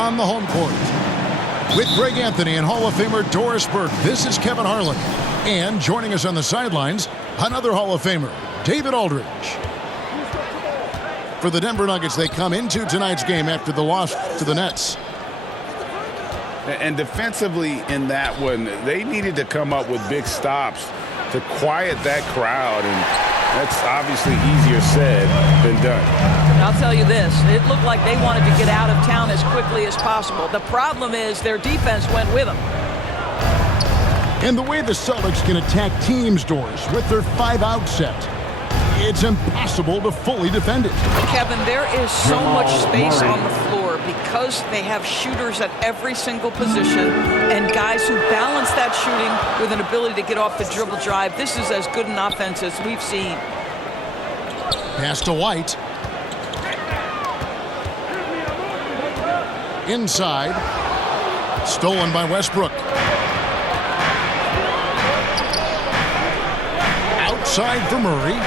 on the home court. With Greg Anthony and Hall of Famer Doris Burke, this is Kevin Harlan. And joining us on the sidelines, another Hall of Famer, David Aldridge. For the Denver Nuggets, they come into tonight's game after the loss to the Nets. And defensively in that one, they needed to come up with big stops to quiet that crowd, and that's obviously easier said than done. I'll tell you this, it looked like they wanted to get out of town as quickly as possible. The problem is their defense went with them. And the way the Celtics can attack teams, Doris, with their 5-out set, it's impossible to fully defend it. Kevin, there is so much space on the floor because they have shooters at every single position and guys who balance that shooting with an ability to get off the dribble drive. This is as good an offense as we've seen. Pass to White. Inside. Stolen by Westbrook. Outside for Murray.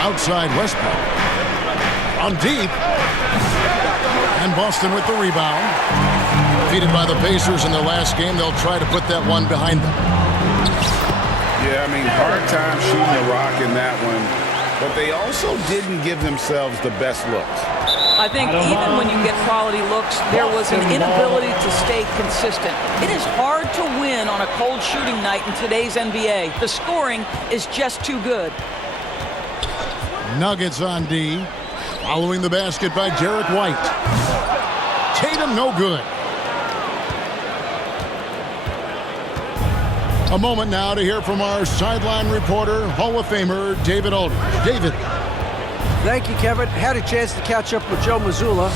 Outside Westbrook. On deep. And Boston with the rebound. Defeated by the Pacers in their last game. They'll try to put that one behind them. Yeah, I mean, hard time shooting the rock in that one. But they also didn't give themselves the best looks. I think even when you get quality looks, there was an inability to stay consistent. It is hard to win on a cold shooting night in today's NBA. The scoring is just too good. Nuggets on D. Following the basket by Derek White. Tatum no good. A moment now to hear from our sideline reporter, Hall of Famer David Aldridge. David. Thank you, Kevin. Had a chance to catch up with Joe Mazzulla.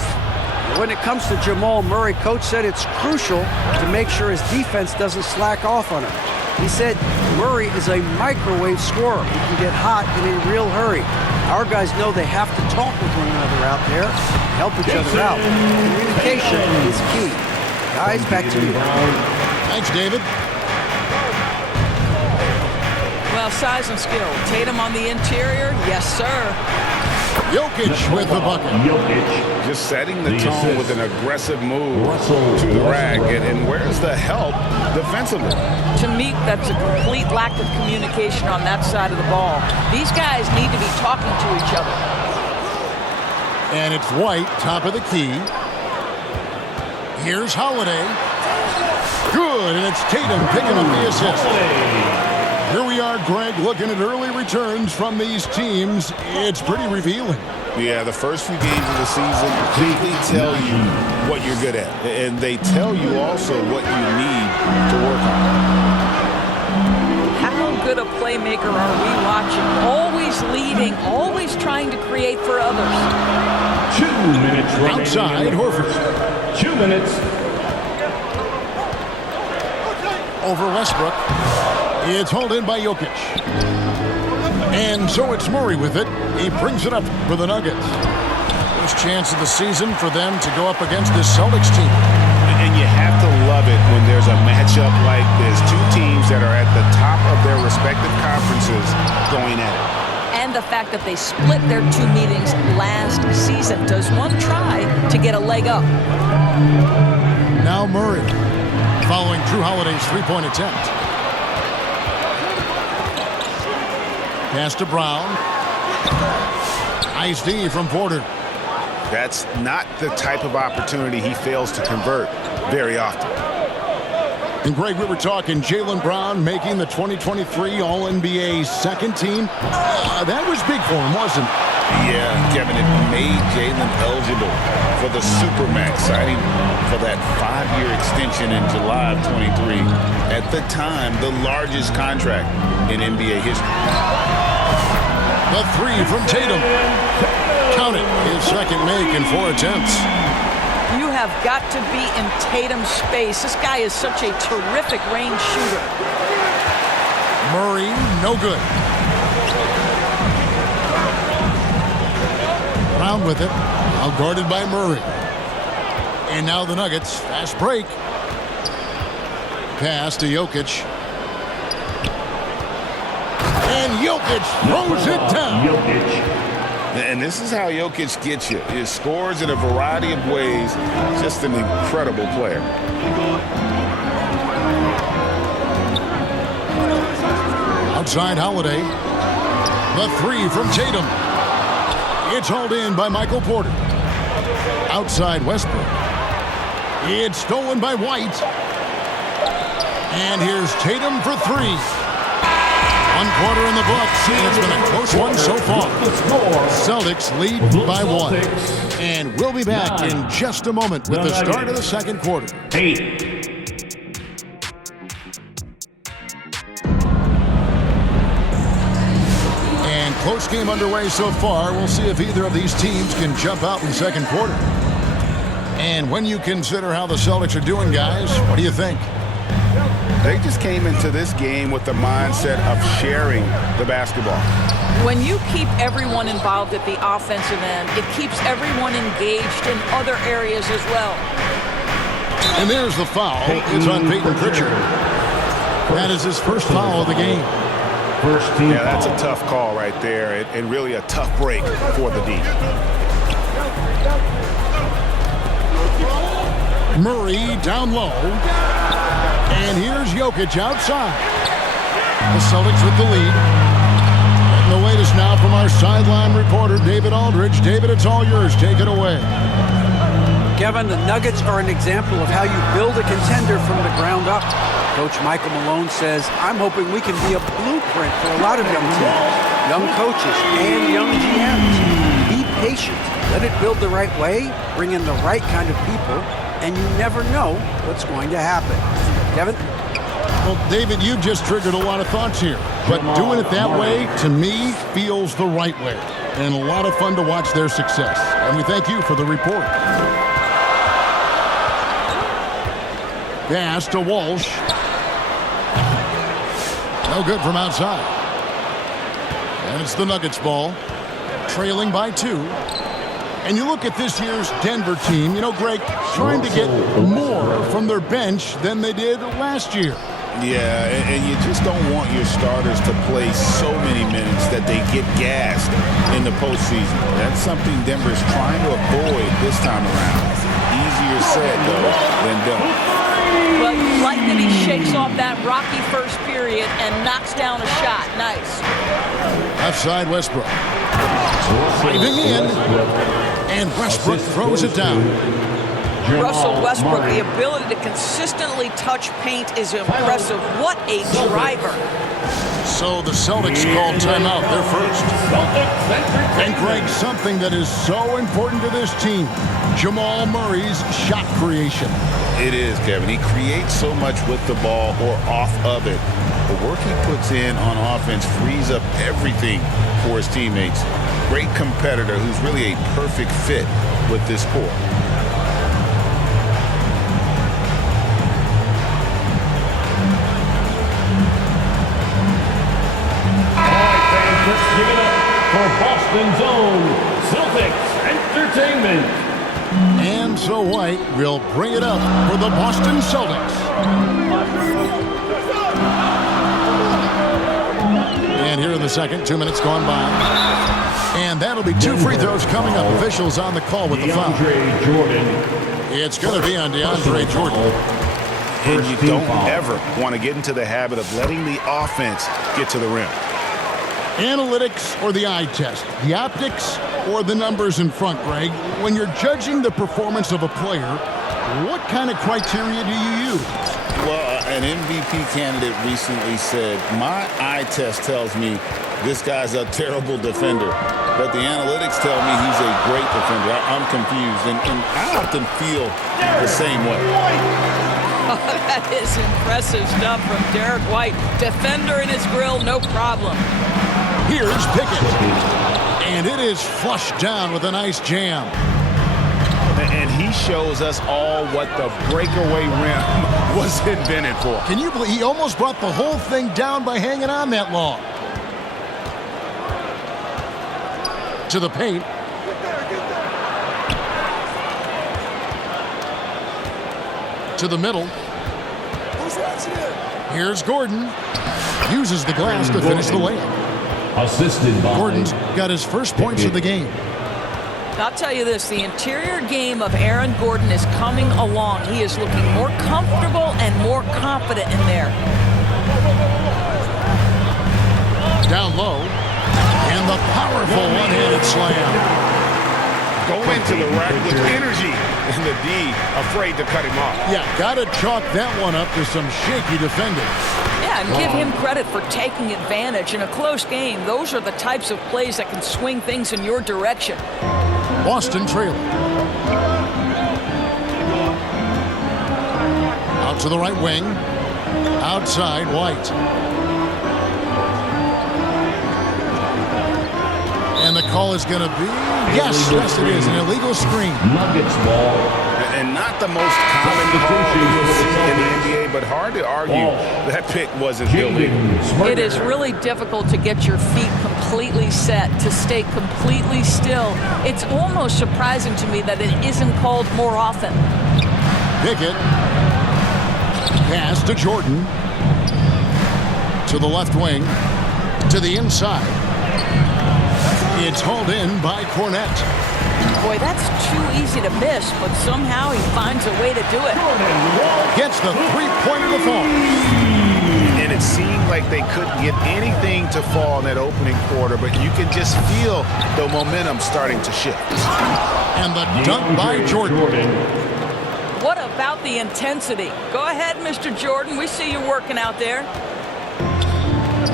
When it comes to Jamal Murray, coach said it's crucial to make sure his defense doesn't slack off on him. He said Murray is a microwave scorer who can get hot in a real hurry. Our guys know they have to talk with one another out there, help each other out. Communication is key. Guys, back to you. Thanks, David. Well, size and skill. Tatum on the interior, yes, sir. Jokic with the bucket. Just setting the tone with an aggressive move to the rack. And where's the help defensively? To me, that's a complete lack of communication on that side of the ball. These guys need to be talking to each other. And it's White, top of the key. Here's Holiday. Good, and it's Tatum picking up the assist. Here we are, Greg, looking at early returns from these teams. It's pretty revealing. Yeah, the first few games of the season quickly tell you what you're good at. And they tell you also what you need to work on. How good a playmaker are we watching? Always leading, always trying to create for others. 2 minutes remaining. Outside, Horford. 2 minutes. Over Westbrook. It's hauled in by Jokic. And so it's Murray with it. He brings it up for the Nuggets. First chance of the season for them to go up against this Celtics team. And you have to love it when there's a matchup like this. Two teams that are at the top of their respective conferences going at it. And the fact that they split their two meetings last season. Does one try to get a leg up? Now Murray, following Drew Holiday's three-point attempt. Pass to Brown. Nice D from Porter. That's not the type of opportunity he fails to convert very often. And Greg, we were talking Jaylen Brown making the 2023 All-NBA second team. That was big for him, wasn't it? Yeah, Kevin, it made Jaylen eligible for the Supermax, signing for that 5-year extension in July of 23. At the time, the largest contract in NBA history. The three from Tatum. Count it. His second make in 4 attempts. You have got to be in Tatum's space. This guy is such a terrific range shooter. Murray, no good. Brown with it. Now guarded by Murray. And now the Nuggets. Fast break. Pass to Jokic. And Jokic throws it down. And this is how Jokic gets you. He scores in a variety of ways. Just an incredible player. Outside Holiday. The three from Tatum. It's hauled in by Michael Porter. Outside Westbrook. It's stolen by White. And here's Tatum for three. 1 quarter in the books, and it's been a close one so far. Celtics lead by 1. And we'll be back in just a moment with the start of the second quarter. 8. And close game underway so far. We'll see if either of these teams can jump out in the second quarter. And when you consider how the Celtics are doing, guys, what do you think? They just came into this game with the mindset of sharing the basketball. When you keep everyone involved at the offensive end, it keeps everyone engaged in other areas as well. And there's the foul. It's on Peyton Pritchard. That is his first foul of the game. First team Yeah, that's a foul. tough call right there, and really a tough break for the D. Murray down low. And here's Jokic outside. The Celtics with the lead. And the latest now from our sideline reporter, David Aldridge. David, it's all yours. Take it away. Kevin, the Nuggets are an example of how you build a contender from the ground up. Coach Michael Malone says, I'm hoping we can be a blueprint for a lot of young teams, young coaches, and young GMs. Be patient. Let it build the right way, bring in the right kind of people, and you never know what's going to happen. Kevin? Well, David, you just triggered a lot of thoughts here. But doing it that way, to me, feels the right way. And a lot of fun to watch their success. And we thank you for the report. Pass to Walsh. No good from outside. And it's the Nuggets ball. Trailing by 2. And you look at this year's Denver team, you know, Greg, trying to get more from their bench than they did last year. Yeah, and you just don't want your starters to play so many minutes that they get gassed in the postseason. That's something Denver's trying to avoid this time around. Easier said, though, than done. Well, you like that he shakes off that rocky first period and knocks down a shot. Nice. Outside Westbrook. Driving in. And Westbrook throws it down. Russell Westbrook, the ability to consistently touch paint is impressive. What a driver. So the Celtics call timeout, their first. And Greg, something that is so important to this team, Jamal Murray's shot creation. It is, Kevin. He creates so much with the ball or off of it. The work he puts in on offense frees up everything for his teammates. Great competitor who's really a perfect fit with this core. Let's give it up for Boston's own Celtics Entertainment. And so White will bring it up for the Boston Celtics. And here in the second, 2 minutes gone by. And that'll be 2 free throws coming up. Officials on the call with the foul. DeAndre Jordan. It's going to be on DeAndre Jordan. And you don't ever want to get into the habit of letting the offense get to the rim. Analytics or the eye test? The optics or the numbers in front, Greg? When you're judging the performance of a player, what kind of criteria do you use? Well, an MVP candidate recently said, my eye test tells me this guy's a terrible defender, but the analytics tell me he's a great defender. I'm confused, and I often feel the same way. Oh, that is impressive stuff from Derek White. Defender in his grill, no problem. Here's Pickett. And it is flushed down with a nice jam. And he shows us all what the breakaway rim was invented for. Can you believe he almost brought the whole thing down by hanging on that long? To the paint. To the middle. Here's Gordon. Uses the glass to finish the layup. assisted by Gordon's got his first points of the game. I'll tell you this, the interior game of Aaron Gordon is coming along. He is looking more comfortable and more confident in there. Down low, and the powerful one-handed slam. Going to the rack with energy, and the D afraid to cut him off. Yeah, got to chalk that one up to some shaky defending. Yeah, and give him credit for taking advantage in a close game. Those are the types of plays that can swing things in your direction. Boston trailing. Out to the right wing. Outside, White. And the call is going to be, yes, it is, an illegal screen. Nuggets ball. And not the most common call in the NBA, but hard to argue that pick wasn't illegal. It is really difficult to get your feet completely set, to stay completely still. It's almost surprising to me that it isn't called more often. Pickett. Pass to Jordan. To the left wing. To the inside. It's hauled in by Cornette. Boy, that's too easy to miss, but somehow he finds a way to do it. Gets the three-pointer to fall. And it seemed like they couldn't get anything to fall in that opening quarter, but you can just feel the momentum starting to shift. And the dunk by Jordan. What about the intensity? Go ahead, Mr. Jordan. We see you working out there.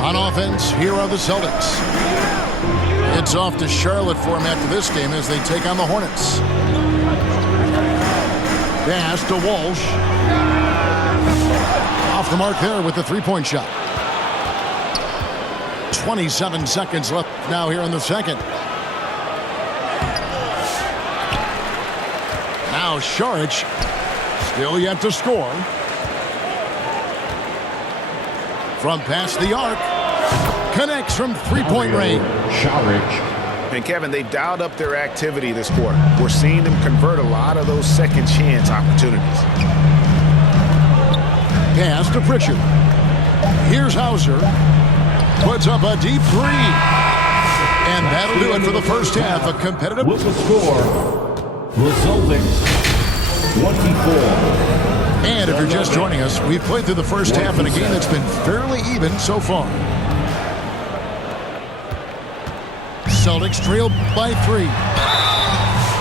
On offense, here are the Celtics. It's off to Charlotte for him after this game as they take on the Hornets. Pass to Walsh. Off the mark there with the three-point shot. 27 seconds left now here in the second. Now Saric still yet to score. From past the arc. Connects from three-point range. And Kevin, they've dialed up their activity this quarter. We're seeing them convert a lot of those second chance opportunities. Pass to Pritchard. Here's Hauser. Puts up a deep three. And that'll do it for the first half. A competitive. With the score, the Celtics 24. And if you're just joining us, we've played through the first half in a game that's been fairly even so far. Celtics trail by 3.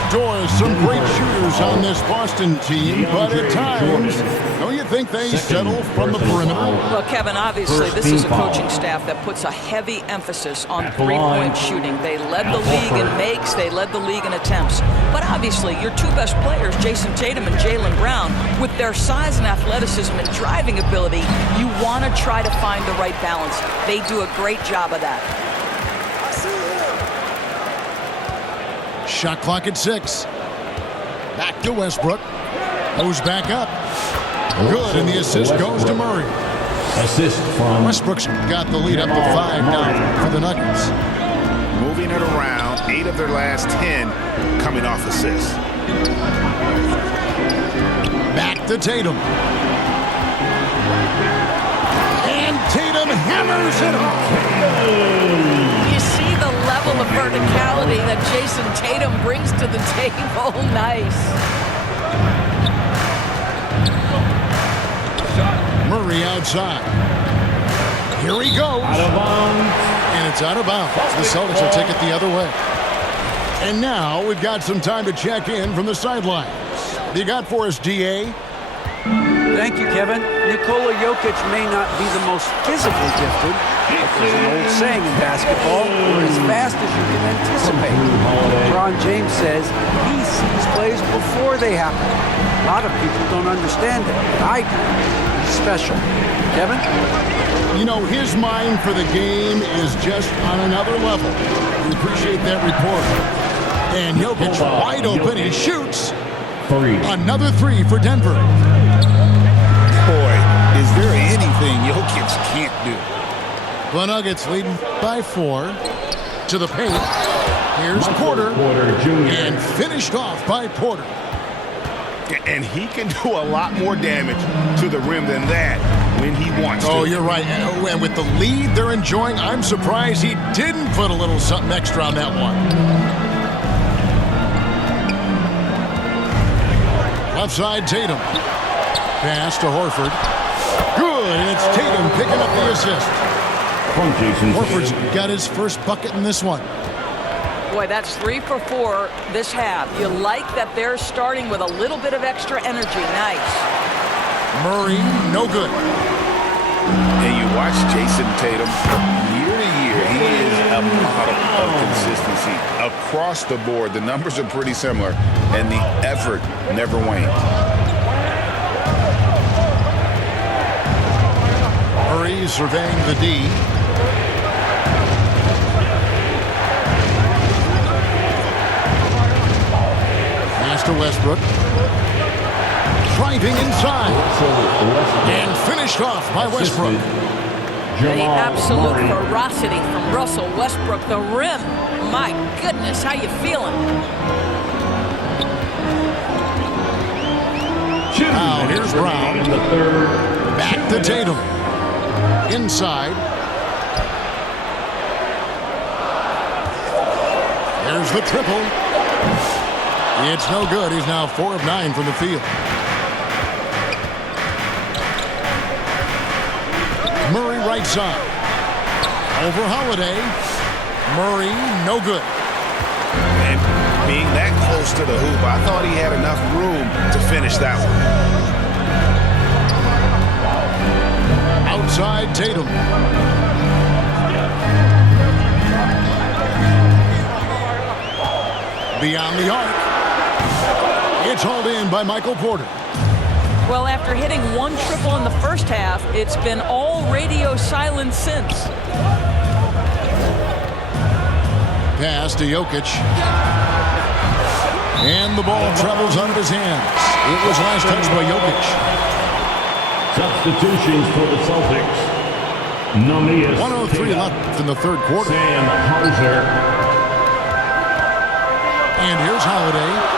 Doors, some great shooters on this Boston team, but at times, don't you think they settle from the perimeter? Well, Kevin, obviously, this is a coaching staff that puts a heavy emphasis on three-point shooting. They led the league in makes, they led the league in attempts. But obviously, your two best players, Jason Tatum and Jaylen Brown, with their size and athleticism and driving ability, you want to try to find the right balance. They do a great job of that. Shot clock at 6. Back to Westbrook. Goes back up. Good, and the assist goes to Murray. Assist from Westbrook's got the lead up to 5 now for the Nuggets. Moving it around, 8 of their last 10 coming off assists. Back to Tatum. And Tatum hammers it home. You see the level of verticality that Jason Tatum brings to the table. Nice. Murray outside. Here he goes. out of bounds. And it's out of bounds. The Celtics will take it the other way. And now we've got some time to check in from the sidelines. You got for us, DA? Thank you, Kevin. Nikola Jokic may not be the most physically gifted, but there's an old saying in basketball, we're as fast as you can anticipate. LeBron James says he sees plays before they happen. A lot of people don't understand it, but I do. He's special. Kevin? You know, his mind for the game is just on another level. We appreciate that report. And Jokic wide open. He shoots. Another 3 for Denver. Boy, is there anything Jokic can't do? The Nuggets leading by 4 to the paint. Here's Porter. And finished off by Porter. And he can do a lot more damage to the rim than that when he wants to. Oh, you're right. And with the lead they're enjoying, I'm surprised he didn't put a little something extra on that one. Left side, Tatum. Pass to Horford. Good, and it's Tatum picking up the assist. From Jason Horford's got his first bucket in this one. Boy, that's 3 for 4 this half. You like that they're starting with a little bit of extra energy. Nice. Murray, no good. And you watch Jason Tatum year to year. He is a model of consistency across the board. The numbers are pretty similar, and the effort never wanes. Murray surveying the D. Pass to Westbrook. Driving inside. And finished off by Westbrook. The absolute ferocity from Russell Westbrook. The rim. My goodness, how you feeling? Now here's Brown. in the third. Back to Tatum. Inside. There's the triple. It's no good. He's now 4 of 9 from the field. Murray right side. Over Holiday. Murray, no good. And being that close to the hoop, I thought he had enough room to finish that one. Outside Tatum. Beyond the arc. It's hauled in by Michael Porter. Well, after hitting 1 triple in the first half, it's been all radio silence since. Pass to Jokic. And the ball travels out of his hands. It was last touched by Jokic. Substitutions for the Celtics. Namias 103 left in the third quarter. Sam Hauser. And here's Holiday.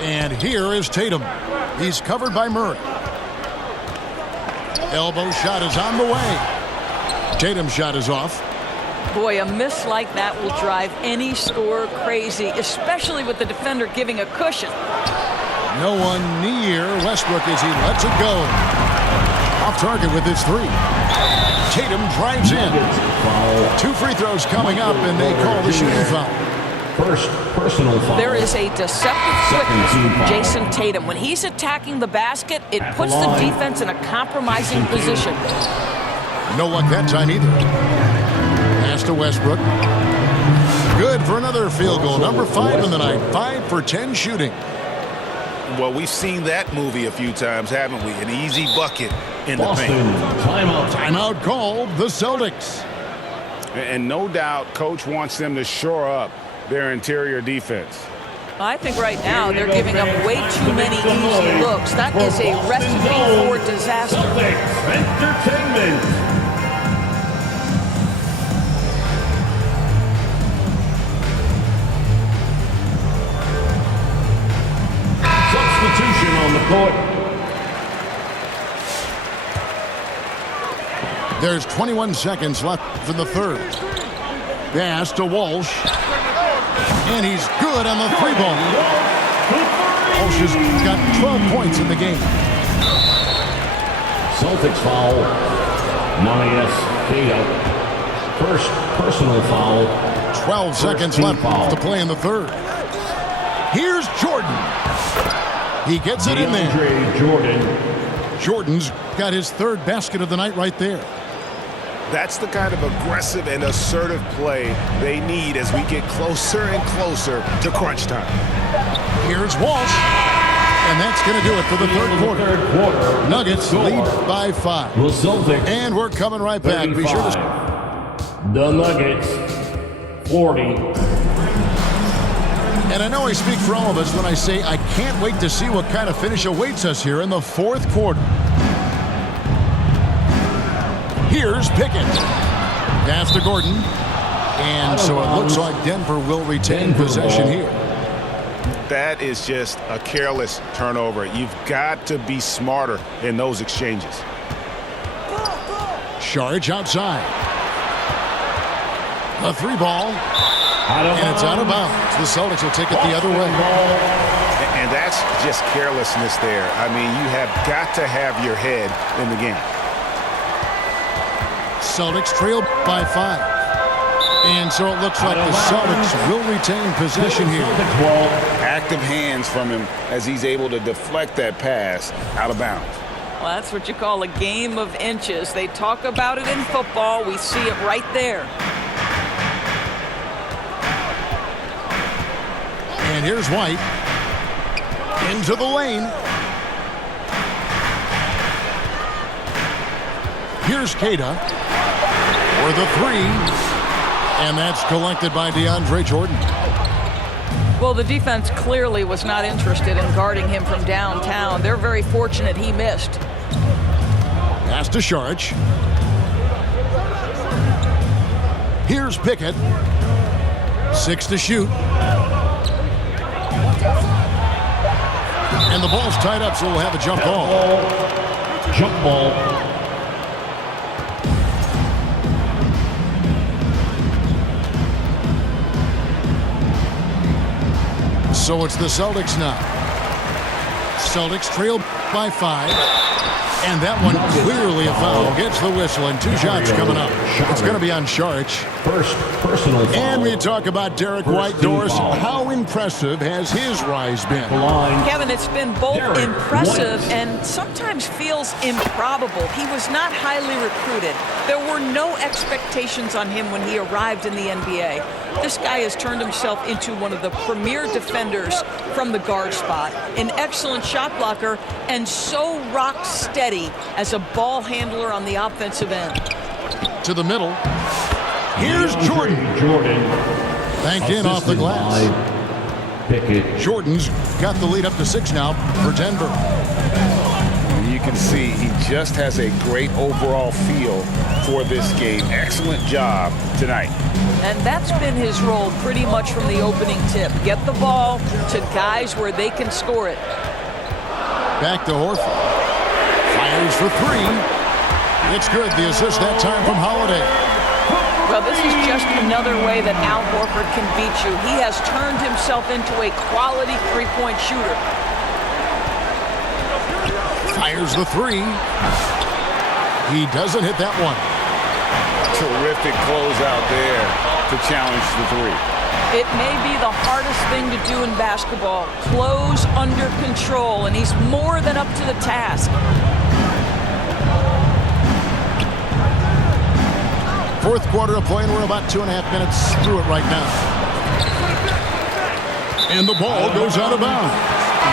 And here is Tatum. He's covered by Murray. Elbow shot is on the way. Tatum's shot is off. Boy, a miss like that will drive any scorer crazy, especially with the defender giving a cushion. No one near Westbrook as he lets it go. Off target with his 3. Tatum drives in. 2 free throws coming up, and they call the shooting foul. First personal foul. There is a deceptive quickness from Jason Tatum. When he's attacking the basket, it puts the defense in a compromising position. No luck that time either. Pass to Westbrook. Good for another field goal. Number 5 in the night. 5 for 10 shooting. Well, we've seen that movie a few times, haven't we? An easy bucket in the Boston, paint. timeout. Timeout called the Celtics. And no doubt, Coach wants them to shore up their interior defense. I think right now they're giving up way too many easy looks. That is a recipe for disaster. Celtics Entertainment. Substitution on the court. There's 21 seconds left in the third. Pass to Walsh. And he's good on the 3-ball. Walsh has got 12 points in the game. Celtics foul. Namias Tatum. First personal foul. 12 seconds team left foul. to play in the third. Here's Jordan. He gets it in there. DeAndre Jordan. Jordan's got his 3rd basket of the night right there. That's the kind of aggressive and assertive play they need as we get closer and closer to crunch time. Here's Walsh. And that's going to do it for the third quarter. Third quarter. Nuggets lead by 5. The Celtics. And we're coming right back. Be sure to... The Nuggets 40. And I know I speak for all of us when I say I can't wait to see what kind of finish awaits us here in the fourth quarter. Here's Pickett. Pass to Gordon. And so it looks like Denver will retain possession here. That is just a careless turnover. You've got to be smarter in those exchanges. Charge outside. A 3-ball. And it's out of bounds. The Celtics will take it the other way. And that's just carelessness there. I mean, you have got to have your head in the game. Celtics trail by 5. And so it looks like the Celtics will retain possession here. Active hands from him as he's able to deflect that pass out of bounds. Well, that's what you call a game of inches. They talk about it in football. We see it right there. And here's White. Into the lane. Here's Keita for the 3. And that's collected by DeAndre Jordan. Well, the defense clearly was not interested in guarding him from downtown. They're very fortunate he missed. Pass to Saric. Here's Pickett. 6 to shoot. And the ball's tied up, so we'll have a jump ball. Jump ball. So it's the Celtics now. Celtics trail by 5. And that one clearly a foul. Gets the whistle and 2 shots coming up. It's going to be on Saric. First personal foul. And we talk about Derek White. Doris, how impressive has his rise been? Kevin, it's been both Derek impressive White. and sometimes feels improbable. He was not highly recruited. There were no expectations on him when he arrived in the NBA. This guy has turned himself into one of the premier defenders from the guard spot, an excellent shot blocker, and so rock steady as a ball handler on the offensive end. To the middle. Here's Jordan. Banked in off the glass. Pickett. Jordan's got the lead up to 6 now for Denver. And you can see he just has a great overall feel for this game. Excellent job tonight. And that's been his role pretty much from the opening tip. Get the ball to guys where they can score it. Back to Horford. Fires for 3. It's good. The assist that time from Holiday. Well, this is just another way that Al Horford can beat you. He has turned himself into a quality three-point shooter. Fires the 3. He doesn't hit that one. Terrific closeout there to challenge the 3. It may be the hardest thing to do in basketball. Close under control, and he's more than up to the task. Fourth quarter of play, and we're about 2.5 minutes through it right now. And the ball goes out of bounds.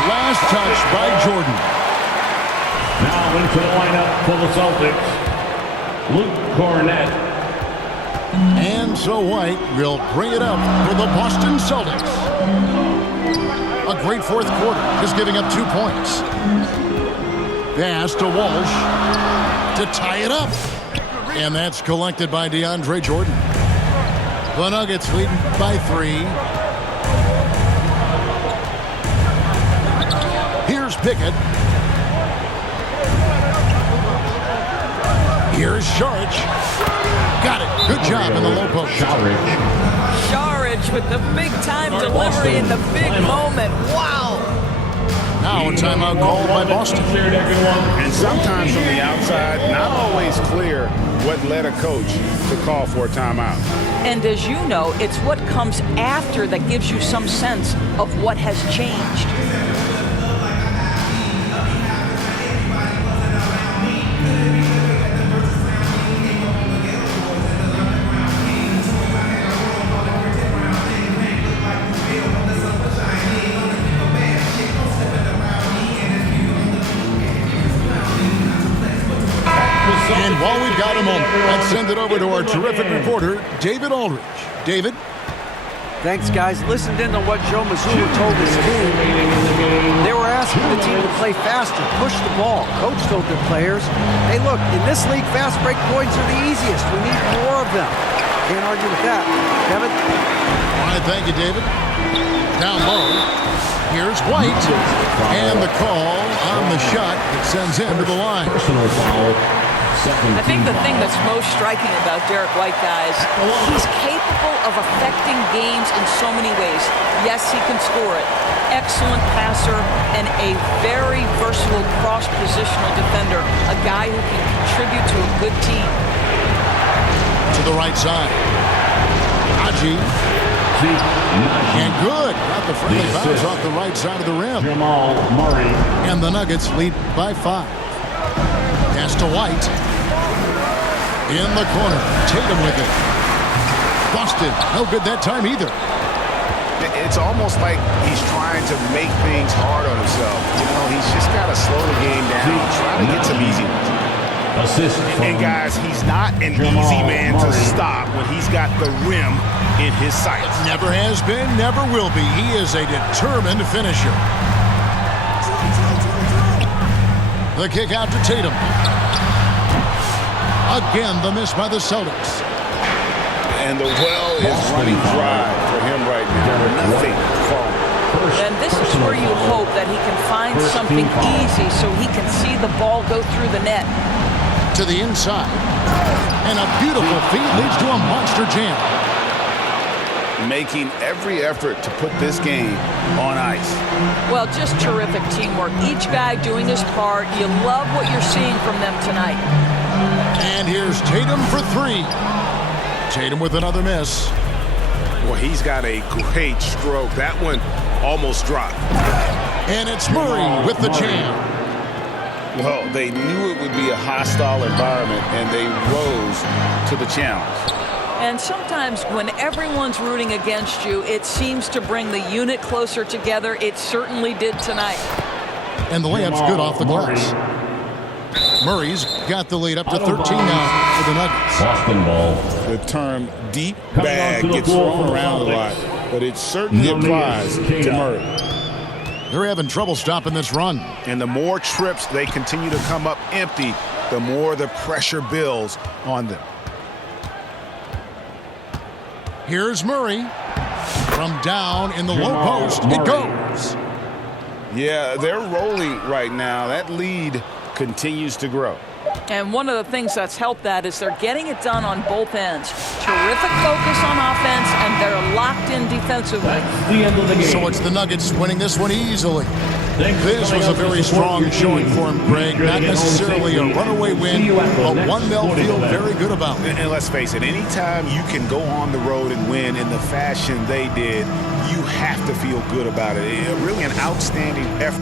Last touch by Jordan. Now into the lineup for the Celtics, Luke Cornett. And so White will bring it up for the Boston Celtics. A great fourth quarter, just giving up 2 points. Pass to Walsh to tie it up. And that's collected by DeAndre Jordan. The Nuggets leading by 3. Here's Pickett. Here's Saric. Got it. Good job in the low post. Saric with the big-time delivery in the big moment. Wow. Now a timeout called by Boston. And sometimes from the outside, not always clear what led a coach to call for a timeout. And as you know, it's what comes after that gives you some sense of what has changed. And while we've got a moment, let's send it over to our terrific reporter, David Aldridge. David? Thanks, guys. Listened in on what Joe Mazzulla told his team. They were asking the team to play faster, push the ball. Coach told their players, hey, look, in this league, fast break points are the easiest. We need more of them. Can't argue with that. Kevin? All right, thank you, David. Down low. Here's White. And the call on the shot. It sends him to the line. Personal foul. I think the thing that's most striking about Derek White, guys, he's capable of affecting games in so many ways. Yes, he can score it. Excellent passer and a very versatile cross-positional defender. A guy who can contribute to a good team. To the right side. Aji. And good. Got the friendly bounce off the right side of the rim. Jamal Murray. And the Nuggets lead by 5. Pass to White. In the corner. Tatum with it. Busted. No good that time either. It's almost like he's trying to make things hard on himself. You know, he's just got to slow the game down. Try to get some easy ones. Assist And guys, he's not an easy man to stop when he's got the rim in his sights. Never has been, never will be. He is a determined finisher. The kick out to Tatum. Again, the miss by the Celtics. And the well is running dry for him right now. Nothing falling. And this is where you hope that he can find something easy so he can see the ball go through the net. To the inside. And a beautiful feed leads to a monster jam. Making every effort to put this game on ice. Well, just terrific teamwork. Each guy doing his part. You love what you're seeing from them tonight. And here's Tatum for 3. Tatum with another miss. Well, he's got a great stroke. That one almost dropped. And it's Murray with the jam. Well, they knew it would be a hostile environment, and they rose to the challenge. And sometimes when everyone's rooting against you, it seems to bring the unit closer together. It certainly did tonight. And the layup's good off the glass. Murray's got the lead up to 13 now for the Nuggets. Boston ball. The term deep bag gets thrown around a lot, but it certainly applies to Murray. They're having trouble stopping this run. And the more trips they continue to come up empty, the more the pressure builds on them. Here's Murray. From down in the low post, it goes. Yeah, they're rolling right now. That lead continues to grow. And one of the things that's helped that is they're getting it done on both ends. Terrific focus on offense, and they're locked in defensively. That's the end of the game. So it's the Nuggets winning this one easily. Thanks for This coming was a out to very support strong your showing team. for him, Greg. Good Not to get home necessarily a safely. runaway See win, you at the but next one they'll sporting feel event. very good about. And let's face it, anytime you can go on the road and win in the fashion they did, you have to feel good about it. Really an outstanding effort.